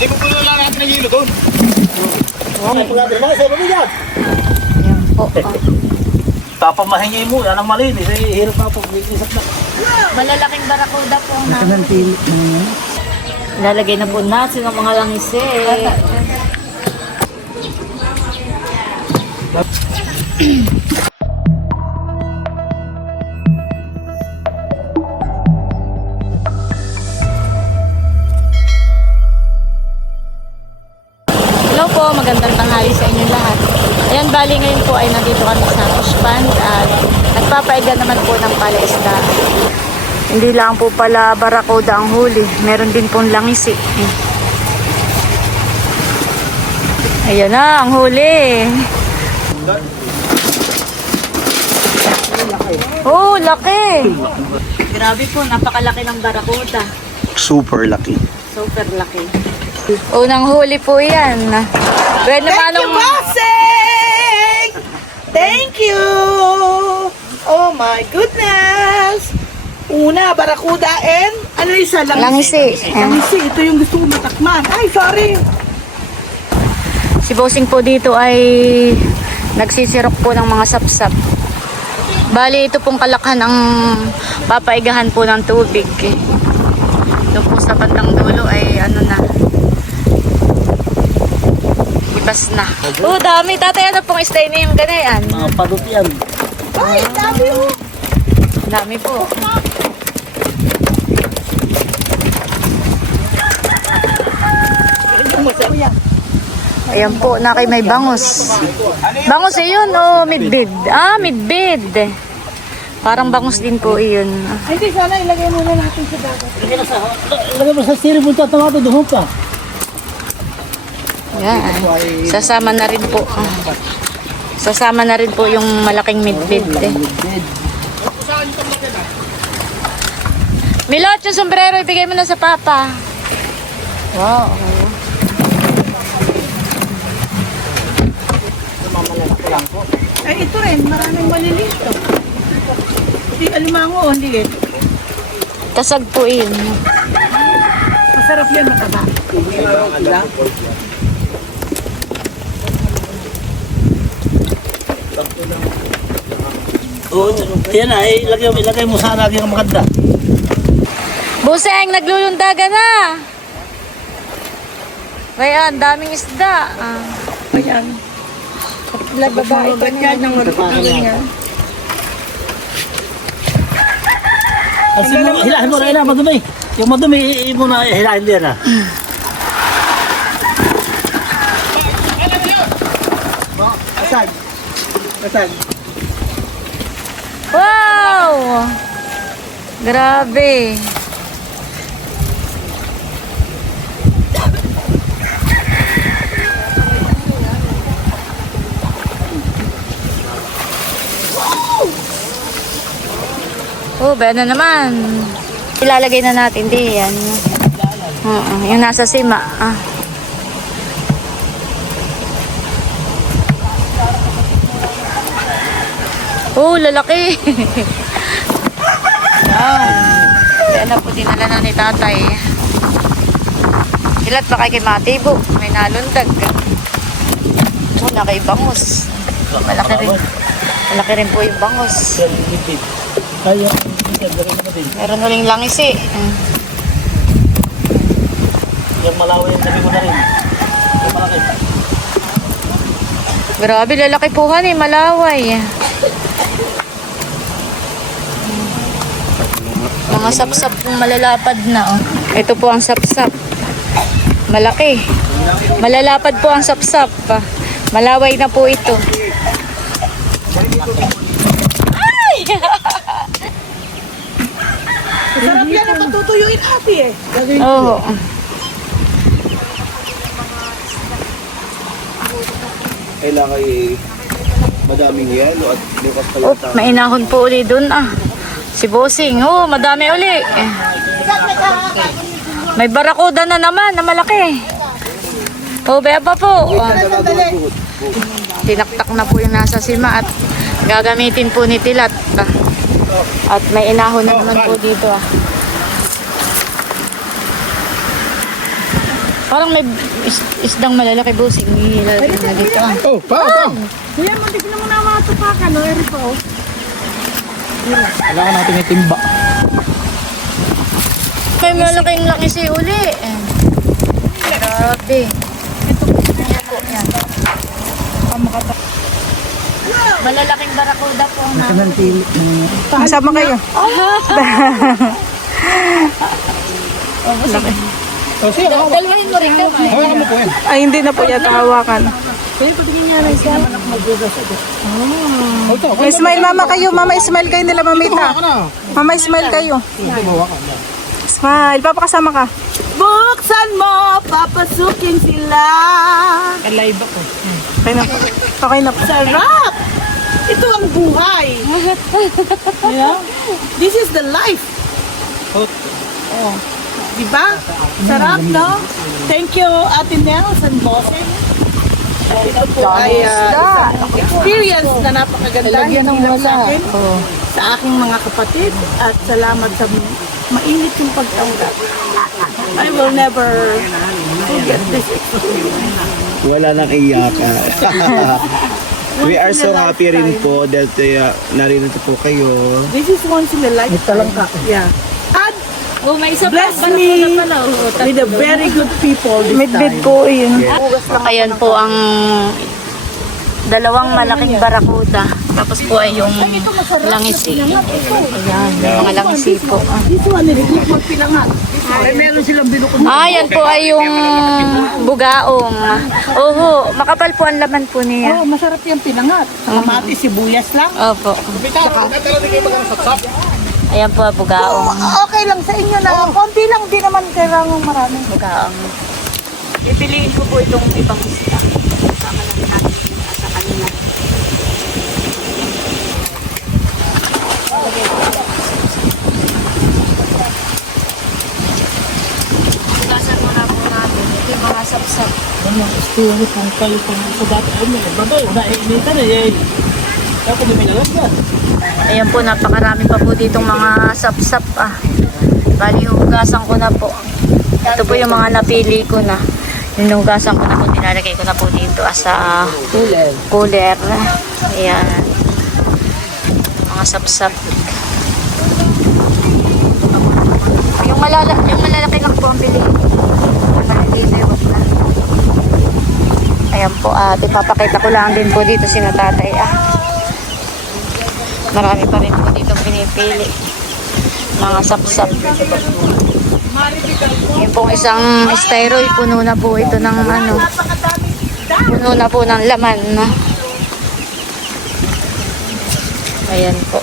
Hindi mo puno lang natin ng hilo doon. Ay, pagkatid naman sa mabigat. Yan po. Papamahingi mo, yan ang malinis. Eh, hirap na po. Isap na. Malalaking barakuda po ang namin. Lalagay na po natin ang mga langis eh. Hello po, magandang tanghali sa inyo lahat. Ayan, bali ngayon po ay nandito kami sa fish pond at nagpapaiga naman po ng palaisda. Hindi lang po pala barakuda ang huli, meron din pong langis eh. Ayan na, ang huli. Oh, laki. Grabe po, napakalaki ng barakuda. Super lucky. Super laki. Unang huli po yan. Bueno, Thank you, bossing! Thank you! Oh my goodness! Una, barakuda and ano isa? Langisi. Langisi. Ito yung gusto ko matakman. Ay, sorry! Si Bossing po dito ay nagsisirok po ng mga sapsap. Bali, ito pong kalakhan ang papaigahan po ng tubig. Doon po sa bandang dulo ay ano na. Ibas na. Oh, dami. Tatay, ano pong stay na yung ganayan? Mga padot yan. Ay, dami mo! Dami po. Ayan po, na kay may bangus. Bangus yun o midbid? Ah, midbid. Parang bangus din po iyon. Ay, di sana ilagay muna natin sa dagat. Lagay mo sa siri mo tatawa doon pa. Yan. Sasama na rin po. Sasama na rin po yung malaking midbid. Milot, yung sombrero, ibigay mo na sa papa. Wow. Ay, ito rin. Maraming maliliit to. Hindi alimango, hindi eh. Kasag po yun. Masarap yan, mataba. Oo, yan na. Ilagay mo sa lagi ang maganda. Buseng, naglulundaga na. Ayan, daming isda. Ah. Ayan. Babae pa niya ng niya. Kasi mo, hilahin mo rin na madumi. Yung madumi, mo na hilahin din na. Kasag. Kasag. Wow! Grabe. Oh, ba na naman. Ilalagay na natin di yan. Yung nasa sima. Ah. Oh, lalaki. Yan na po dinala na ni tatay. Ilat pa kay Matibo. May nalundag. Oh, nakaibangus. Malaki rin. Malaki rin po yung bangus. Kaya, lagay mo din. Meron uling langis eh. Yung malaway yung lagay mo na rin. Yung malaki. Grabe, lalaki po eh. Malaway. Mga sapsap pong malalapad na. Oh. Ito po ang sapsap. Malaki. Malalapad po ang sapsap. Malaway na po ito. Ay! Masarap yan ang patutuyuin ate eh. Oo. Kailangan madaming yelo at bukas pa Oh, may inahon po uli dun ah. Si Bossing. Oh, madami uli. May barakuda na naman na malaki. Oh, bea pa po. Oh. Tinaktak na po yung nasa sima at gagamitin po ni Tilat. At may inahon na naman po dito ah. Parang may isdang malalaki busing. Nilalagay na dito ah. Oh, pa. Kuya, muntik na muna mga tupakan. No? Eri pa, oh. Kailangan natin itimba. May malaking langisi uli. Grabe. Yan. Malalaking barakuda po na. Kasama kayo. Dalwahin mo rin kami. Hawakan mo po yan. Ay, hindi na po yata hawakan. Smile mama kayo. Mama, smile kayo nila, mamita. Mama, smile kayo. Smile. Papakasama ka. Buksan mo, papasukin sila. Alive ako. Okay na po. Okay na po. Sarap! Ito ang buhay. Yeah? This is the life. Oh. Diba? Sarap, no? Thank you, Ate Nels and Bossing. Ito po ay isang experience na napakaganda. Hindi lang sa akin, sa aking mga kapatid. At salamat sa mainit yung pagtanggap. I will never forget this experience. Wala nang iyaka. We are so happy rin po that narito po kayo. This is once in a lifetime. Yeah. And Oh, may isa bless me with a very good people this Midbid time. po yun. Ayan po ang dalawang malaking barakuda. Tapos po ay yung langisi. Ayan, mga langisi po. This one, nilipot mo pinangat. Ay, meron silang binukod. Ayan po ay yung bugaong. Oho, makapal po ang laman po niya. Oh, masarap yung pinangat. Kamatis, sibuyas lang. Opo. Ayan po ang bugaong. Okay lang sa inyo na. Konti lang, di naman kailangan maraming. Bugaong. Pipiliin ko po itong ibang isda. Sama na natin sa kanina. Bugasan mo na po natin. Ito yung mga sapsap. Ano, story kung kayo sa dati. Ay, may babay. Nainitan eh. Tapos may lalagyan. Ayan po, napakarami pa po ditong mga sapsap ah. Bali, hugasan ko na po. Ito po yung mga napili ko na. Hinugasan ko na po, nilalagay ko na po dito sa cooler. Ayan. Mga sapsap. Yung malalaki lang po ang bili. Maliliit na yung na. Ayan po, ipapakita ko lang din po dito si natatay ah. Marami pa rin po dito pinipili. Mga sapsap. Yung pong isang styroy, puno na po ito ng ano. Puno na po ng laman. No? Ayan po.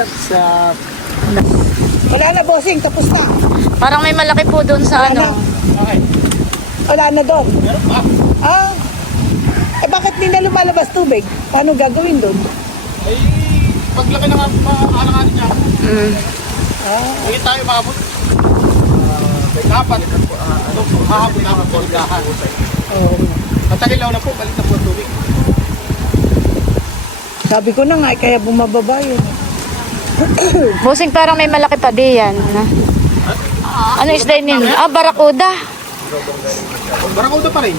Sapsap. Wala na, bossing. Tapos na. Parang may malaki po doon sa ano. Okay. Wala na doon. Meron pa. Ah. Eh, bakit hindi na lumalabas tubig? Paano gagawin doon? Ay, paglaki na nga, maalanganin niya. Hindi tayo maabot. Dapat, mahabot na po dahan. Matagal na po, balik na po ang tubig. Sabi ko na nga, kaya bumababa yun. Busing parang may malaki pa diyan. Ano isda yun? Ah, barakuda. Barakuda pa rin.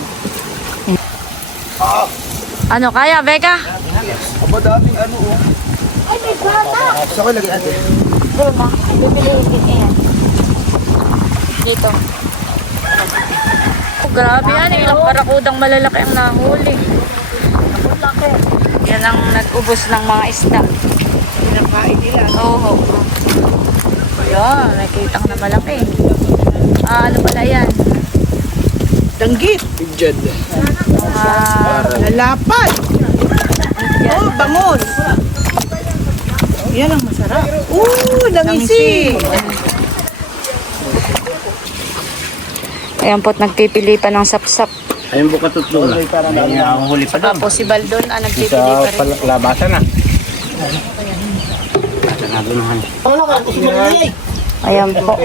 Ano kaya, Becca? Aba, daming ano oh. Ay, may bata. Saan ko lagay ate? Broma, bibiliin din yan. Dito. Oh, grabe yan. Ilang barakudang malalaki ang nahuli. Yan ang nag-ubos ng mga isda. Pinakain nila. Oo. Ayan, nakitang na malaki. Ano pala yan? Danggit. Pigeon. Lalapad. Oh, bangon. Yan ang masarap. Langisi. Ayan po't nagpipili pa ng sapsap. Ayun po katutlo na. May huli pa doon. Tapos si Baldon, nagpipili pa rin. Labasan na. Nagunahan. Ayan po.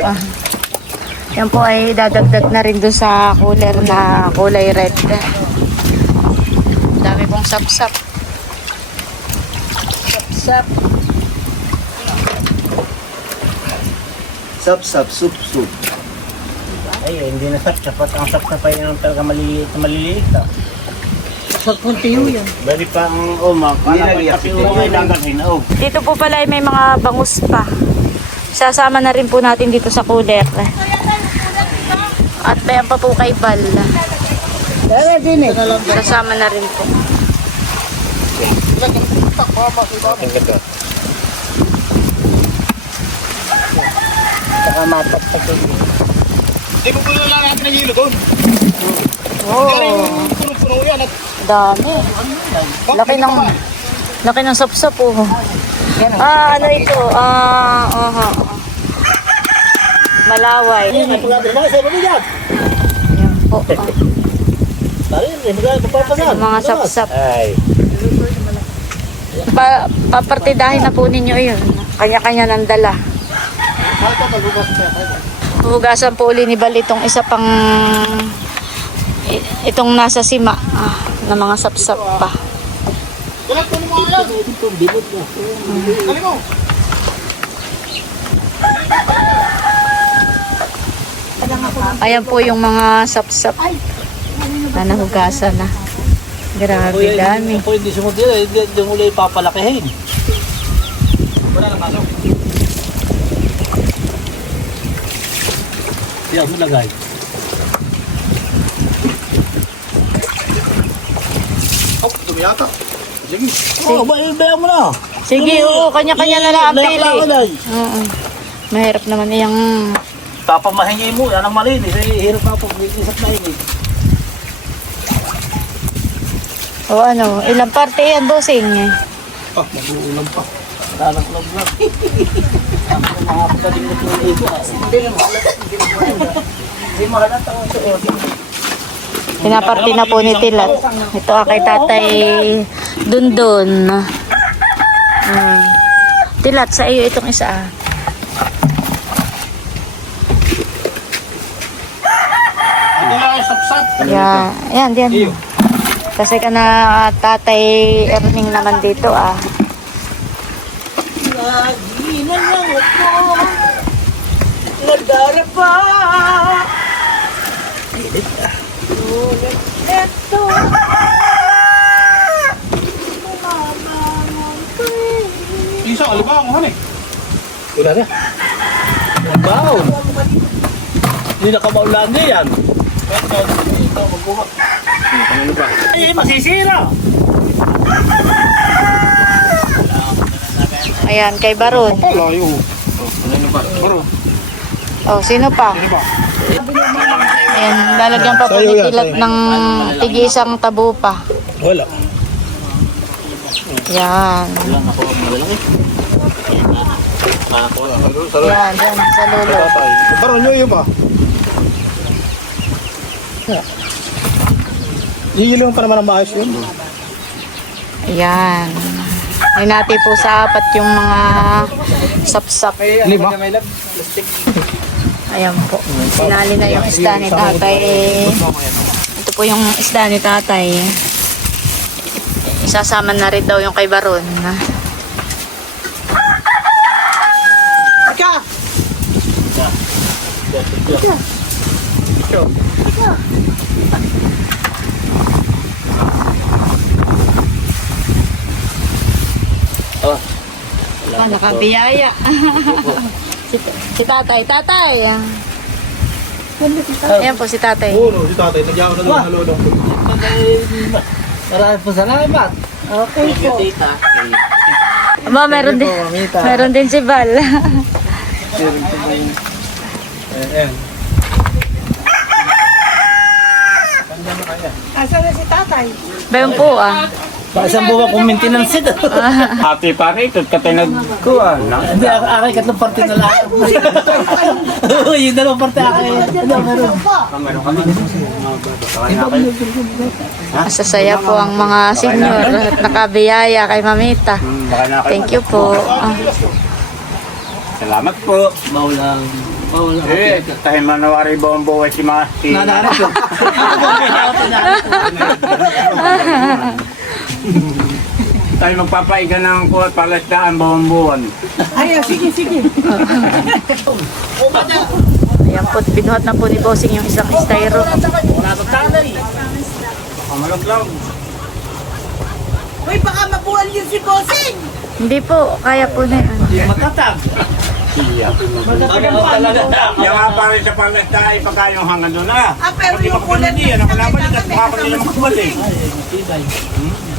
Yan po ay dadagdag na rin doon sa cooler na kulay red. Dami pong sapsap. Sapsap. Sap-sap, sup-sup. Ay, hindi na sap. Dapat ang sap na pa yun talaga maliliit. Sa puntiyo yan. Bali pa ang umang. Nilagay Kasi ako. umang ay langgahin. Oh. Dito po pala ay may mga bangus pa. Sasama na rin po natin dito sa cooler. At bayan pa po kay Bal. Sasama na rin po. Saka matagtag. Hindi mo pala lang natin ng hilo doon. Oh, Puno-puno yan at dami. Laki ng sapsap po. Ano ito? Malaway. Yan po. Yung mga sapsap. Ay. Papartidahin na po ninyo yun. Kanya-kanya ng dala. Hugasan po uli ni Bal itong isa pang itong nasa sima na mga sapsap pa. Ayan po yung mga sapsap na nahugasan na. Grabe dami. Ako hindi sumunod yan. Hindi mo ulit papalakihin. Wala na pasok. Yan mo lagay. Oh, dumi yata. Sige. Oh, bayan mo na. Sige, oo, kanya-kanya na lang ang pili. Oo. Mahirap naman yung Papamahingi mo, yan ang malinis. Hirap na po, isap na ini. o ano, ilang parte yan, bossing? Ah, mag-uulam pa. Lalaklag lang. Mga pagaling na piniligo. Hindi mo halat ako sa audio. Pinaparte na po ni Tilat. Ito kay Tatay Dundon. Tilat, sa iyo itong isa. Hindi lang ay sapsap. Yan, yan. Kasi ka na Tatay Erning naman dito Lagi na lang ako nagdarapa. Ngunit eto mamamangon ko'y Isa, alibaw mo han eh. Wala na. Alibaw. Hindi na kamaulan niya yan. Ito, magkuha. Ay, masisira. Ayan, kay Baron. Layo. Ano ba? Baro. Oh, sino pa? Ayan, lalagyan pa po ni Tilat ng tig-isang tabo pa. Wala. Yan. Wala na ako malalaki. Yan, yan, sa lulo. Baro nyo yun ba? Hihilo pa naman ang maayos yun. Ayan. Hinati po sa apat yung mga sapsap. Lima? Ayan po. Sinali na yung isda ni Tatay. Ito po yung isda ni Tatay. Isasama na rin daw yung kay Baron. Ika! Nakabiyaya. si Tatay. Tatay! Ayan po si Tatay. Oo, si tatay. Nagyaw na doon sa lolo. Maraming po salamat. Okay po. Aba, meron din si Val. Asan na si tatay? Bayan po Isang buwan kong maintenance ito. Happy pa rin. Ito katay nagkuha. Hindi, aking katlong parte na lang. Yung dalawang parte aking. Masasaya po ang mga senior at nakabiyaya kay Mamita. Thank you po. Salamat po. Maulang. Tayo manawari bombo si Masti. Nanarap yun. Tayo magpapaiga ng palasdaan bombuan. Ay, sige, sige. Ayan po, binuhat na po ni Bossing yung isang styro. Kamalog lang. Uy, baka mabuhan yun si Bossing. Hindi po, kaya po na yan. Matatag. Yung nga pa rin sa palasdaan, ipagkayong hanggang doon na. Ah, pero Hindi yung makapanood ulan niya, nakalaban niya, at mukha pa nila makabalik. Tibay.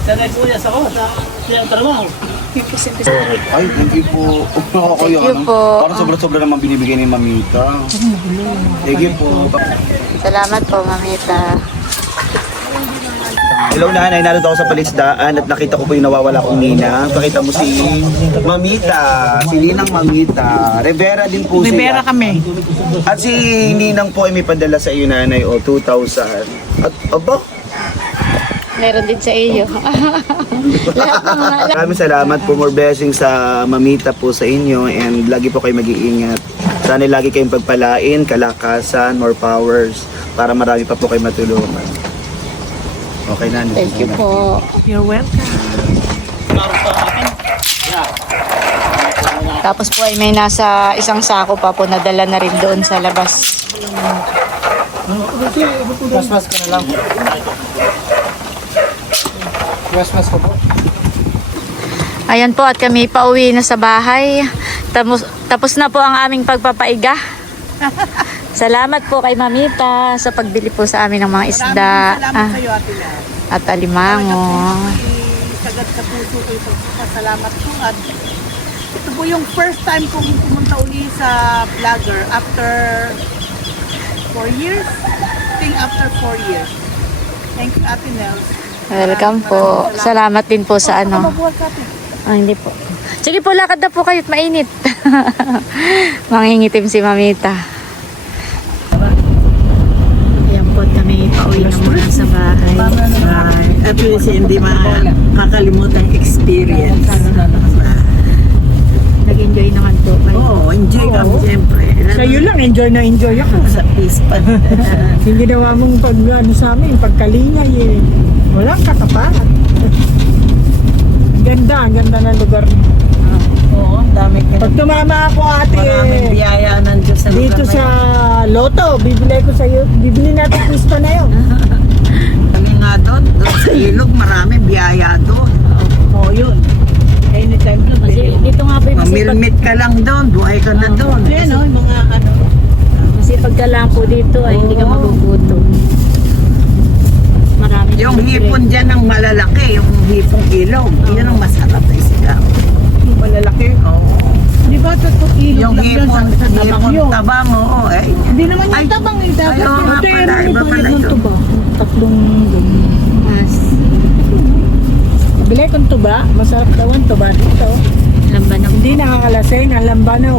Sanay po yan sa ko. Sa siyang trabaho. Ay, thank you po. Ako Thank you po. Parang sobra-sobra naman binibigay ni Mamita. Thank you po. Salamat po, Mamita. Hello nanay, narito ako sa palisdaan at nakita ko po yung nawawala kong ninang. Pakita mo si Mamita, si Ninang Mamita. Rivera din po siya. Rivera kami. At si Ninang po ay may padala sa iyo nanay o 2,000. At aba, Meron din sa iyo. maraming salamat po, more blessings sa Mamita po sa inyo and lagi po kayo mag-iingat. Sana lagi kayong pagpalain, kalakasan, more powers para marami pa po kayo matulungan. Okay na. Thank you po. You're welcome. Tapos po ay may nasa isang sako pa po, nadala na rin doon sa labas. Mas ka na lang. Mas ko po. Ayan po, at kami pauwi na sa bahay. Tapos na po ang aming pagpapaiga. Salamat po kay Mamita sa pagbili po sa amin ng mga isda Salamat sa'yo, Ate Lan. at alimango. Sagad sa puso ko yung pagpapasalamat ko. At ito po yung first time kong pumunta uli sa vlogger after 4 years. I think after 4 years. Thank you, Ate Nels. Welcome po. Salamat din po sa ano. Mabuhat sa atin. Hindi po. Sige po, lakad na po kayo at mainit. Mangingitim si Mamita. Ayan po, kami pauwi na muna sa bahay. At least hindi makakalimutan experience. Nag-enjoy naman po kayo. Oo, enjoy kami siyempre. Sa'yo lang, enjoy na enjoy ako. Sa peace pa. Yung ginawa mong pag, ano sa amin, pagkalingay eh. Walang kataparan. Ang ganda ng lugar. Oo, dami ka. Pag tumama ako ate, Maraming biyaya ng Diyos sa dito lugar sa Loto, bibili ko sa'yo, bibili natin Krista na yun. Kami nga doon sa ilog, maraming biyaya doon. Oo, yun. Anytime lang. Kasi dito nga po yung Mamilmit ka lang doon, buhay ka na doon. Ayan o, yung mga ano. Kasi pagkalaan po dito ay hindi ka magugutom. Marami Yung hipon dyan ang malalaki, yung hipong ilog. Yun ang masarap na isigaw. Malalaki. Oo. Di ba ito ilog Yung lang dyan sa tabang hipon yun? tabang, oo. Eh. Hindi naman yung Ay, tabang eh. Dapat ayaw nga ito pala, yung iba pala tulad ng ito. tuba. Tatlong mas bili kong tuba, masarap daw ang tuba dito. lamban ng Hindi nakakalasing, ang lambanaw.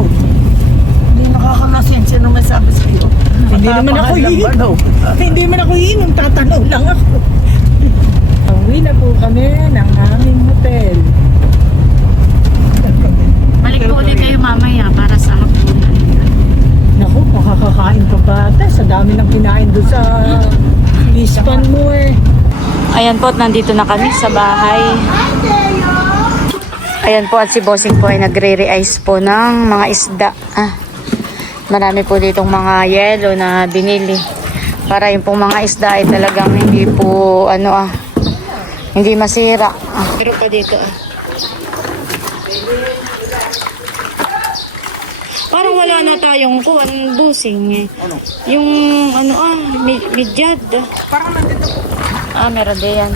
Hindi nakakalasin. Sino may sabi sa'yo? Hindi naman ako iinom. Hindi naman ako iinom, tatanong lang ako. Pauwi na po kami ng aming hotel. balik po ulit kayo mamaya para sa hapunan. Naku, makakakain pa ba ate? Sa dami ng kinain doon sa ispan mo eh. Ayan po, at nandito na kami sa bahay. Ayan po, at si Bossing po ay nagre-re-ice po ng mga isda. Marami po ditong mga yelo na binili. Para yung pong mga isda ay talagang hindi po, hindi masira. Pero pa dito parang wala na tayong Bossing eh. Yung midyad. Parang nandito po. Meron din yan.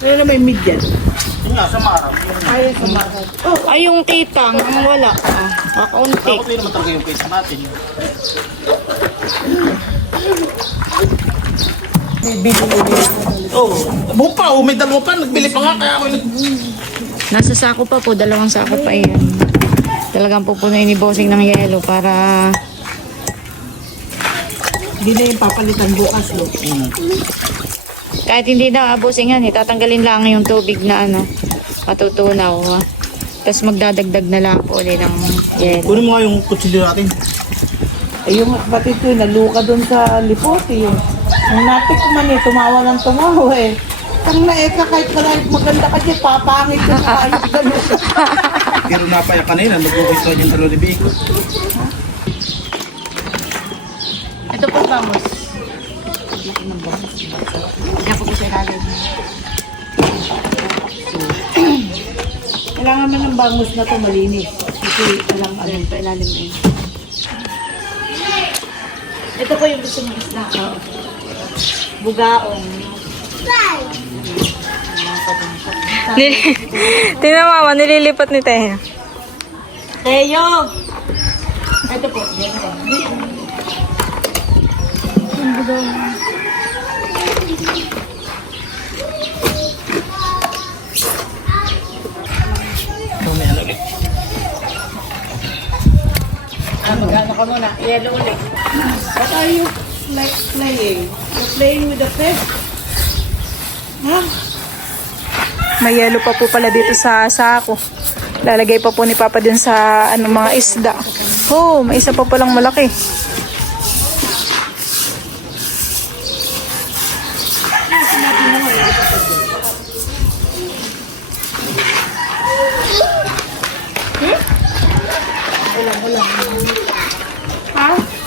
Ano na may midyan? Ay, yung titang, ang wala. Kaunti. Hindi naman talaga yung case natin. Bupa, may dalawa pa. Nagbili pa nga kaya ako Nasa sako pa po, 2 sako pa yan. Talagang pupunuin ni Bossing ng yelo para Hindi na yung papalitan bukas no. kahit hindi na Bossing yan, tatanggalin lang yung tubig na matutunaw. Tapos magdadagdag na lang po ulit ng yelo. Kunin mo nga yung kutsilyo natin. Ay, yung kapatid ko, naluka doon sa lipote yun. Nung natikman eh, tumawa ng tumawa eh. Ang naeka, kahit maganda ka dyan, papangit ka sa ayos ganun. Pero napaya kanina, nag-uwis ko yung Lodi Biko. Ito po bangus. Yan po po siya ilalim. Kailangan man ng bangus na to malinis. Kasi alam Ayan po, ilalim na yun. Ito po yung gusto mong isda. Bugaong. Tingnan mama, nililipat ni Tehe. Teyo! Ito po. Mag-ano ka muna? Yellow ulit. What are you playing? You're playing with the fish? May yelo pa po pala dito sa sako. Lalagay pa po ni Papa din sa mga isda. Oh, may isa pa palang malaki.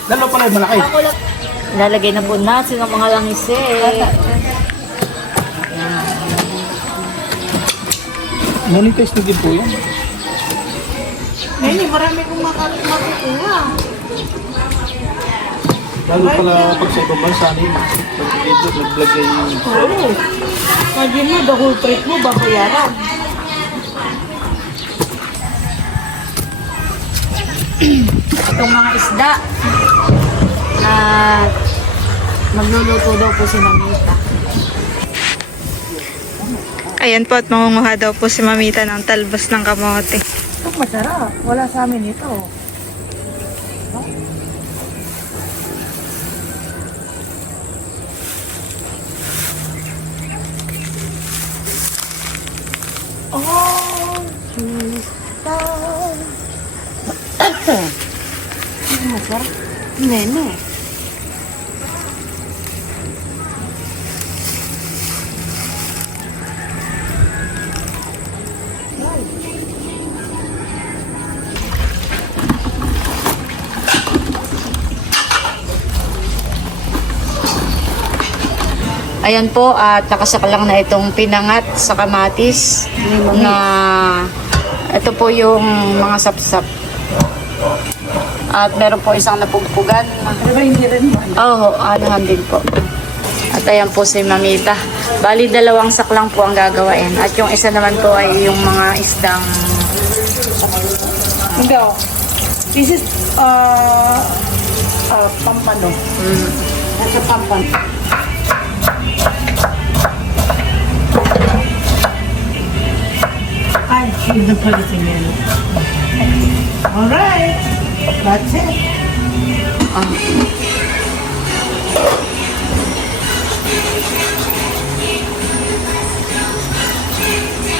Dalawa pala yung malaki. Lalagay na po natin ang mga langis eh. Monetize na din po yan. Ngayon, marami kong makukuha. Lalo pala pag sa ibang bansa na yun. Pag-video, nag-vlog yan yung... Oo. Imagine mo, the whole trip mo, babayaran. Itong mga isda. At magluluto daw po si Mamita. Ayan po at mangunguha daw po si Mamita ng talbos ng kamote. Ito masarap. Wala sa amin ito. Masarap. Nene. Ayan po, at nakasakalang na itong pinangat sa kamatis na ito po yung mga sapsap. At meron po isang napugpugan. Pero hindi rin mo. Oo, anuhan din po. At ayan po si Mamita. Bali, 2 saklang po ang gagawain. At yung isa naman po ay yung mga isdang... Ikaw. This is pampano. Nasa pampano. Ay, yun na pala si Melo. Alright. That's it.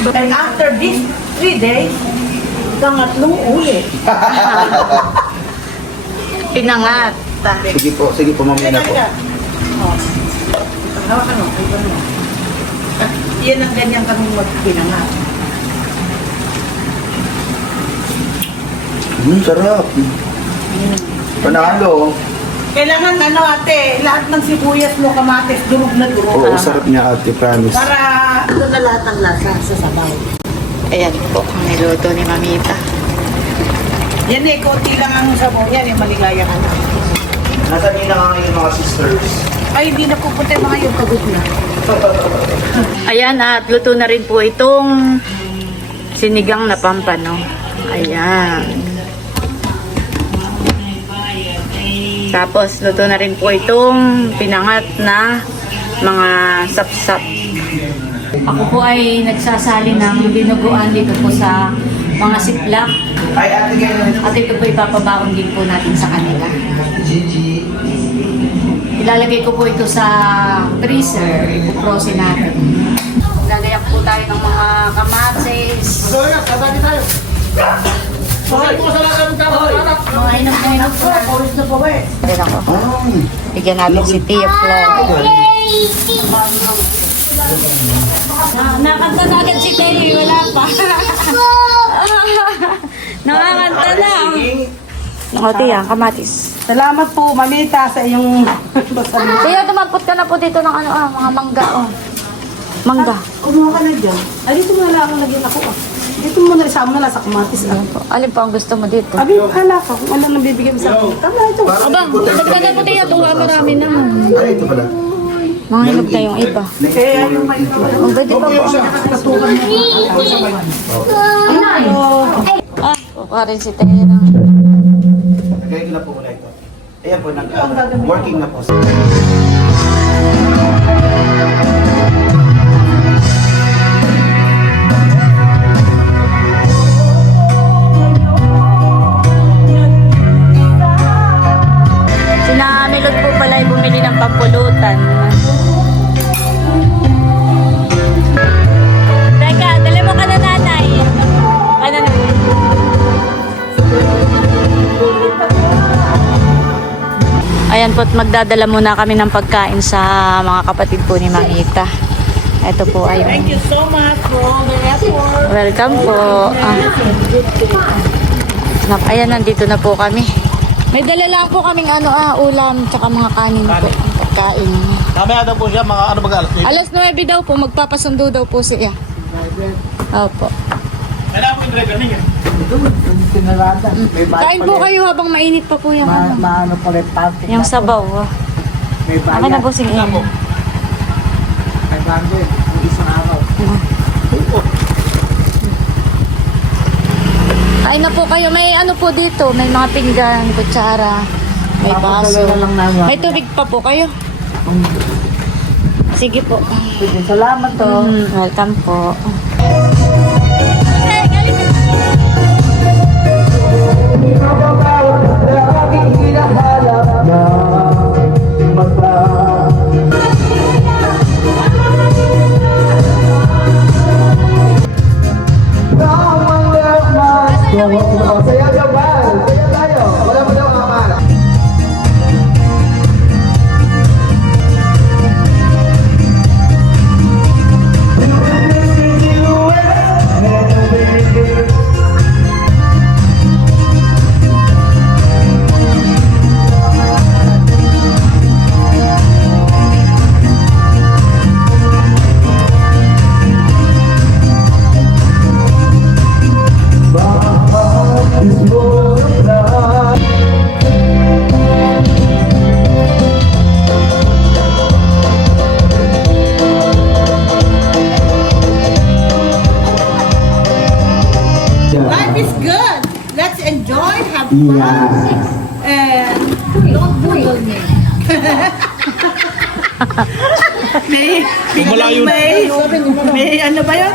And after these 3 days, pangatlong ulit. Pinangat. Sige po, mamaya na po. Hawakan mo, ito mo. Yan ang ganyan kami magpinangat. Sarap. Panalo. Kailangan ate, lahat ng sibuyas mo, kamatis, durog na durog. Oo, sarap niya ate, promise. Para ito na lahat ng lasa sa sabaw. Ayan po ang niluto ni Mamita. Yan konti lang ang sabaw yan, yung maligaya ka na. Nasaan niyo na nga ngayon mga sisters? Ay, hindi na pupunta yung mga yung pagod na. Ayan, at luto na rin po itong sinigang na pampano. Ayan. Tapos, luto na rin po itong pinangat na mga sapsap. Ako po ay nagsasali ng dinuguan dito po sa mga siplak. Ay, ate ganyan. At ito po ipapabaon din po natin sa kanila. Ilalagay ko po ito sa freezer. Ipuprosin natin. Lagayak po tayo ng mga kamatis. Din ako. Bigyan natin si Tia Flo. Nakanta na agad si Tia, wala pa. Nakakanta na. O, Tia, kamatis. Salamat po, Mamita, sa iyong pasalubong. Tia, tumampot ka na po dito ng mga mangga, oh. Mangga. Kumuha ka na dyan. Ay, dito mo na lang lagyan ako. Dito mo na isama na lang sa kamatis. Alin po ang gusto mo dito? Abi, hala ka kung ano nang bibigyan mo sa akin. Tama ito. Aba, dagdagan mo Tia, tunga marami naman. Ay, ito pala. Mga hinog na yung iba. Kaya yung may Ang pwede pa po. Ah, kukuha rin si Tia na. Kaya ko na po muna ito. Ayan po, working na po. Sina Melod po pala ay bumili ng pampulutan. Teka, dali mo ka na nanay. Ano na? Ayan po, magdadala muna kami ng pagkain sa mga kapatid po ni Mamita. Ito po ay... Thank you so much for all the effort. Welcome po. Ayan, nandito na po kami. May dala lang po kaming ulam tsaka mga kanin po. Pagkain. Mamaya daw po siya, mga ano ba Alas 9 daw po, magpapasundo daw po siya. Opo. Kailangan po yung driver ninyo. Kain po kayo habang mainit pa po yung Maano pala yung party. yung sabaw. May Akin na po sing May bandit. Isang araw. Kain na po kayo. May ano po dito, may mga pinggan, kutsara, may baso. May tubig pa po kayo. Sige po. Salamat to. Welcome po. Life is good. Let's enjoy, have fun, and don't bully me. may ano ba yun?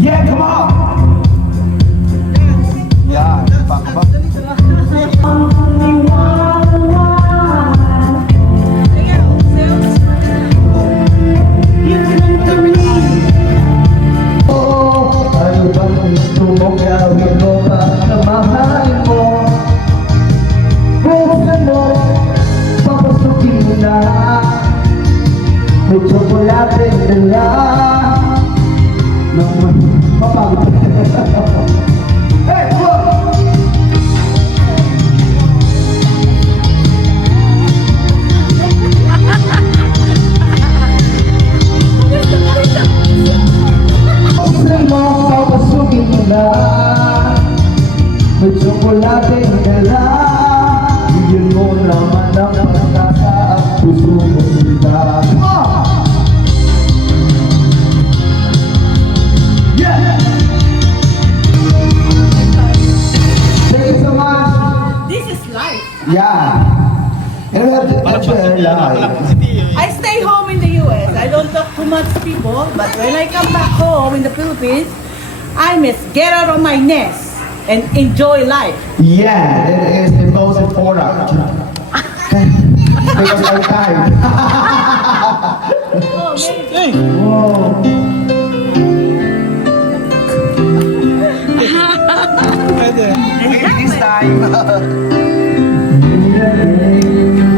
Yeah, come on! Yeah, may chocolate nila nung mapagod. Hey, whoa! Gusto mo papasukin mo na, may chocolate nila, bigyan mo naman ang pagkasa ang puso mo sila. Yeah. And we have to I stay home in the US. I don't talk too much to people, but when I come back home in the Philippines, I must get out of my nest and enjoy life. Yeah, that is the most important. Because I'm tired. This time.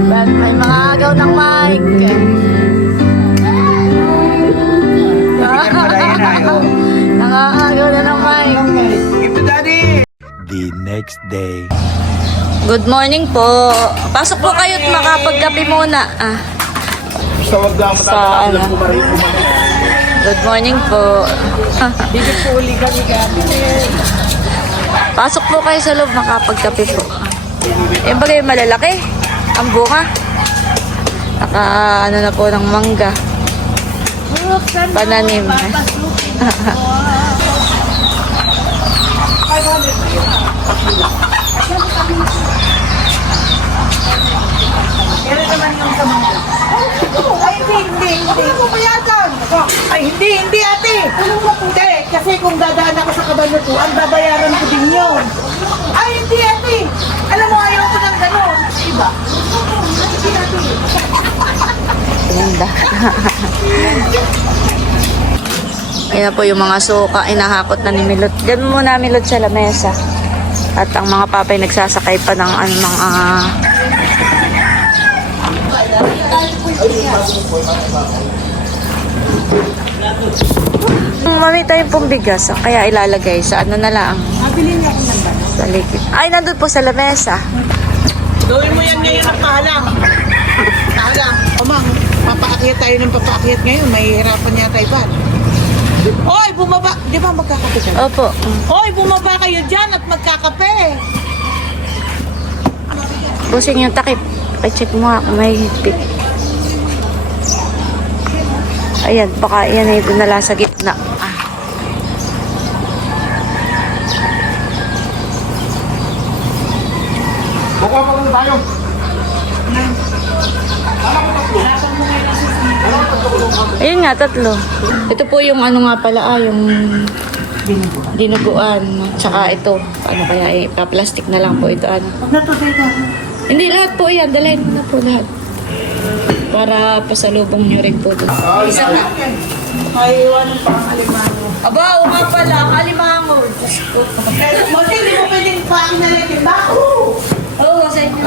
May mga agaw ng mic. Nangaagaw na ng mic. Give to daddy. The next day. Good morning po. Pasok po kayo at makapagkape muna. So wag lang Sa ano? Good morning po. Dito po uli kami Pasok po kayo sa loob, makapagkape po. Yung bagay malalaki. Ang bunga. Naka ano na po ng mangga. Pananim. Ay, hindi. Hindi ko payagan. Ay, hindi ate. Hindi, kasi kung dadaan ako sa Kabanatuan, babayaran ko din yun. Ay, hindi ate. Alam mo, ayaw ko ng gano'n. Diba? Ganda. Ayan po yung mga suka, inahakot na ni Milot. Diyan muna Milot sa lamesa. At ang mga papay nagsasakay pa ng mga... Mami tayong pong bigas, kaya ilalagay sa ano na lang. Mabili niya ako ng bala. Sa likid. Ay, nandun po sa lamesa. Gawin mo yan ngayon ang kahalang. Kahalang. O mang, papaakyat tayo ng papaakyat ngayon. Mahihirapan yata iba. Hoy, bumaba. Di ba magkakape ka? Opo. Hoy, bumaba kayo dyan at magkakape. Busing yung takip. I-check mo nga kung may higpit. Ayan, baka yan ay dinala sa gitna. Bukuha pa muna tayo. Ayun nga, 3. Ito po yung ano nga pala, yung dinuguan. Tsaka ito, ano kaya, ipa-plastic na lang po ito. Ano. Hindi, lahat po yan. Dalahin mo na po lahat. Para pasalubong nyo rin po doon. Isa na. Ay, iwanan pa ang alimango. Aba, o nga pala, alimango. Diyos ko. Mosi, hindi mo pwedeng pakin na lang yung bako. Oo, sa inyo.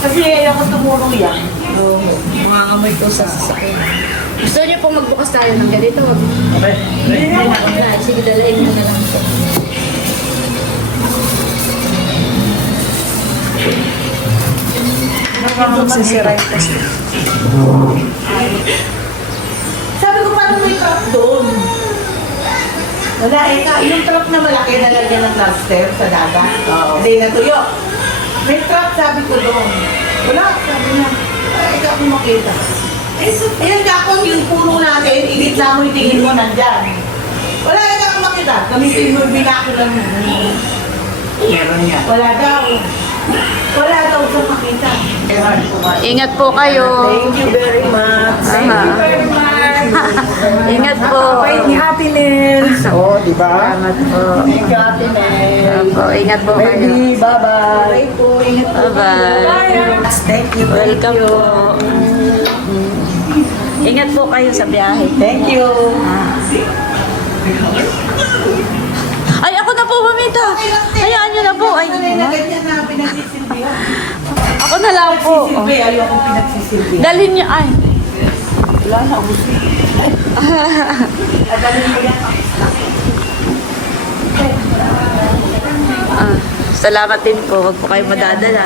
Kasi ayaw ko tumulong yan. Oo, mga amoy ko sa sasakyan. Gusto niyo pong magbukas tayo ng ganito? Okay. Hindi na. Sige, dalahin mo na lang ito. Magsisira yung plastic. Sabi ko, paano may truck doon? Wala, yung truck na malaki na lagyan ng lobster sa dagat. Hindi natuyo. May truck, sabi ko doon. Wala, sabi niya. Ikaw kung makita. Ayan ka ako, yung puno natin, igitla mo, itingin mo, nandyan. Wala, ikaw kung makita. Gamitin mo, binako lang. Meron niya. Wala daw. Wala daw sa makita. Ingat po kayo. Thank you very much. Aha. Ingat po. Wait ni Ate Nels. Oo, di ba? Salamat po. Thank you, Ate Nel. Opo, ingat po kayo. Bye-bye. Po, ingat po. Bye-bye. Thank you. Welcome po. Ingat po kayo sa biyahe. Thank you. Ay, ako na po, mamita. Hayaan nyo na po. Ay, Ganyan na pinagsisilbihan. ako na lang po. Silbi, ayokong pinagsisilbihan. Dalhin nyo, ay. Wala na, ubusin. Adalhin mo yan. Salamat din po. Huwag po kayo madadala.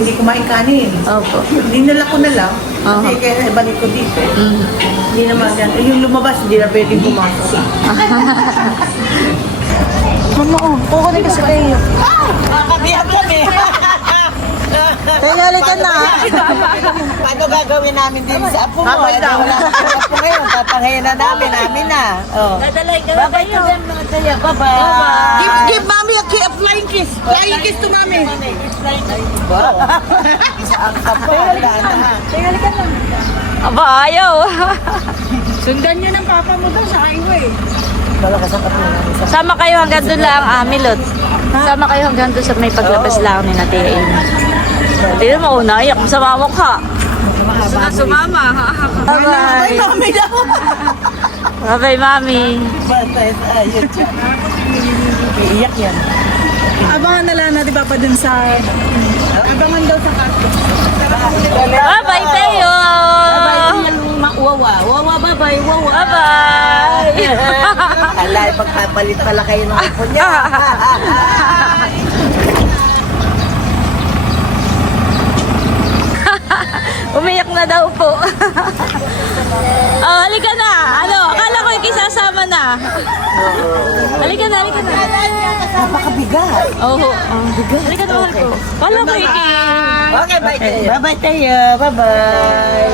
Hindi kumain kanin. Opo. Dinala ko na lang. Aha. Kasi kaya balik ko dito. Hindi naman yan. Yung lumabas, hindi na pwedeng pumasok. Mama, kukunin ka sa kayo. Kakabiyak kami. Kaya halika na. Ano gagawin namin din sa apo mo? Wala na apo ngayon. Tatangayin na namin na. Oh. Dadalay ka Bye-bye to them mga kaya. Bye-bye. Give mommy a flying kiss. Flying kiss to mommy. Wow. Saan ka pa? Aba, ayaw. Sundan niyo ng papa mo daw sa highway. Sama kayo hanggang doon lang, Milot. Sama kayo hanggang doon sa may paglabas lang ni Natiin. Hindi na mauna, iyak mo sa mamok ha. Sumama. Bye-bye. Mami daw. Bye-bye, Mami. Bantay tayo. Iiyak yan. Abangan na lang natin Papa dun sa... Abangan daw sa karto. Bye-bye, Teo. Wawa. Wawa, bye-bye. Wawa. Bye-bye. Ala, pagpapalit pala kayo ng apo niya. Umiyak na daw po. Oh, halika na. Ano, akala ko ikisasama na. Halika na. Napakabigat. Oo. Halika na, mahal ko. Kala ko Okay, bye tayo. Bye-bye tayo. Bye-bye.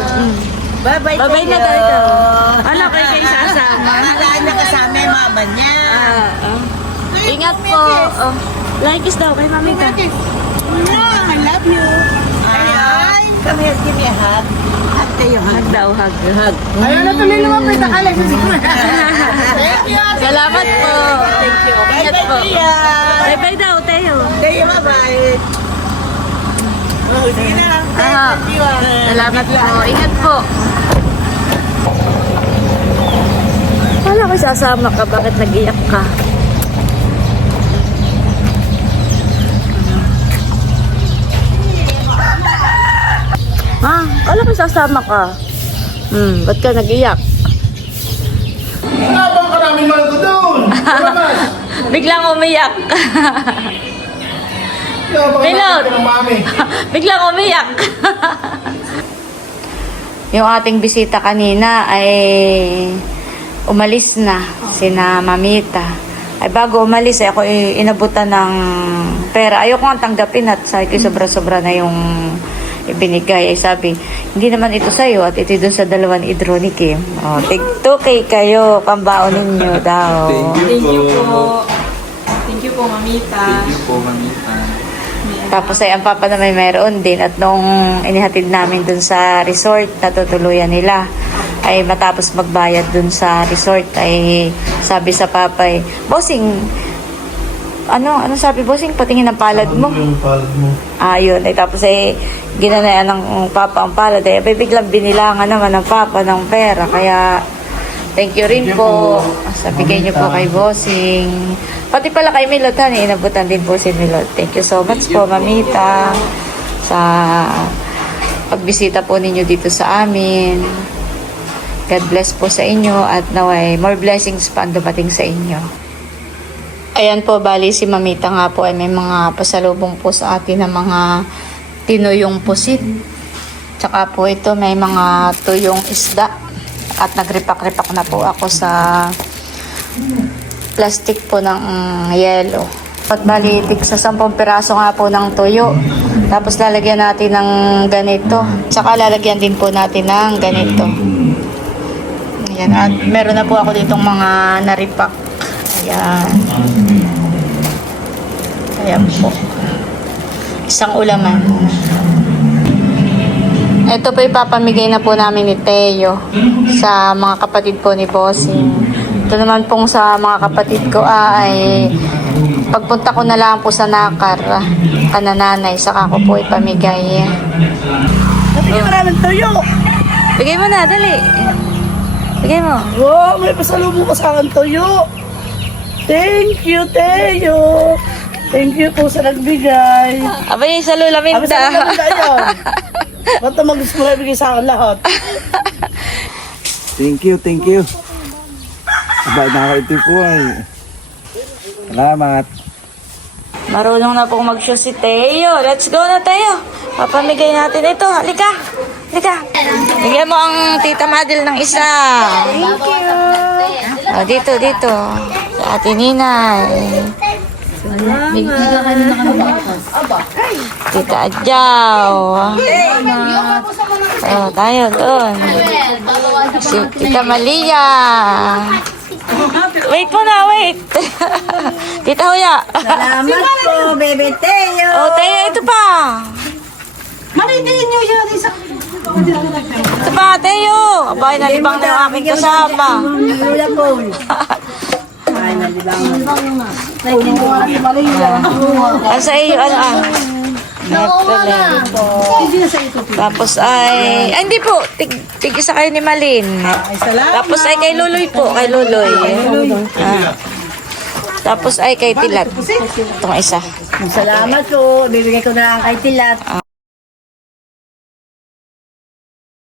Bye-bye tayo. Bye-bye na tayo. Ano ko ikisasama? Malaan na kasama yung mama niya. Ingat po. Oh. Like is daw kay Mami ka. I love you. Ayan. Come here, give me a hug. Hug tayo, hug. Hug daw, hug. Ayaw na tuloy lumapit. Akala sa siguro. Thank you. Salamat po. Thank you. Ingat Bye-bye, po. Tia. Bye-bye daw, Teo. Tayo, bye-bye. Oh, sige na. Thank you. Salamat po. Ingat po. Wala ko sasama ka. Bakit nag-iyak ka? Wala ko sasama ka. Ba't ka nag-iyak? Abang ka namin mahal ko doon! Biglang umiyak. Abang Pilot. ka ng mami. Biglang umiyak. Yung ating bisita kanina ay umalis na, sina Mamita. Ay bago umalis, ako inabutan ng pera. Ayoko nga tanggapin at sabi ko sobra-sobra na yung ibinigay. Ay sabi, hindi naman ito sa'yo at ito doon sa dalawan idro ni Kim. O, tig 2K kayo, pambaon ninyo daw. Thank you po. Thank you po, Mamita. Tapos ay ang papa na may mayroon din at nung inihatid namin dun sa resort na tutuluyan nila ay matapos magbayad dun sa resort ay sabi sa papa ay, Bossing, ano sabi Bossing, patingin ang palad mo. Yung palad mo. Ayun, ay tapos ay ginanayan ng papa ang palad ay biglang binilangan naman ng papa ng pera kaya thank you rin po sa bigay niyo po kay Bossing. Pati pala kay Milot, inabutan din po si Milot. Thank you so much po, Mamita, sa pagbisita po ninyo dito sa amin. God bless po sa inyo at naway more blessings pa ang dumating sa inyo. Ayan po, bali si Mamita nga po ay may mga pasalubong po sa atin ng mga tinuyong pusit. Tsaka po ito may mga tuyong isda at nagripak-ripak na po ako sa plastic po ng yelo. At balitik sa 10 piraso nga po ng tuyo. Tapos lalagyan natin ng ganito. Tsaka lalagyan din po natin ng ganito. Ayan. At meron na po ako ditong mga naripak. Ayan. Ayan po. Isang ulaman. Ito po ipapamigay na po namin ni Teo sa mga kapatid po ni Bossing. Ito naman pong sa mga kapatid ko ay pagpunta ko na lang po sa Nakar kanananay, saka ko po ipamigay. Nabigyan maraming tuyo. Bigay mo na, dali. Bigay mo. Wow, may pasalubong ka sa akin tuyo. Thank you, Teo. Thank you po sa nagbigay. Abay, sa Lula Abi Minda. sa mga yun. Ba't mag-gusto mo ibigay sa akin lahat? Thank you. Aba, nakakaiti po ay. Salamat. Marunong na pong mag-show si Teo. Let's go na, Teo. Papamigay natin ito. Halika. Bigyan mo ang tita Madel ng isa. Thank you. Oh, dito. Sa atin Ninay. Tita Adjaw. Oh, tayo doon. Si Tita Malia. Wait muna. Tita Huya. Salamat po, Bebe Teo. Oh, Teo, ito pa. Maritin nyo yun. Ito pa, Teo. Abay, nalibang na yung aking kasama. Lula po. Ay, nalibang. Ano sa iyo? Ano? Tapos ay hindi po, tig isa kayo ni Malin. Tapos ay kay Luloy po, kay Luloy. Tapos ay kay Tilat. Itong isa. Salamat po. Bibigay ko na lang kay Tilat.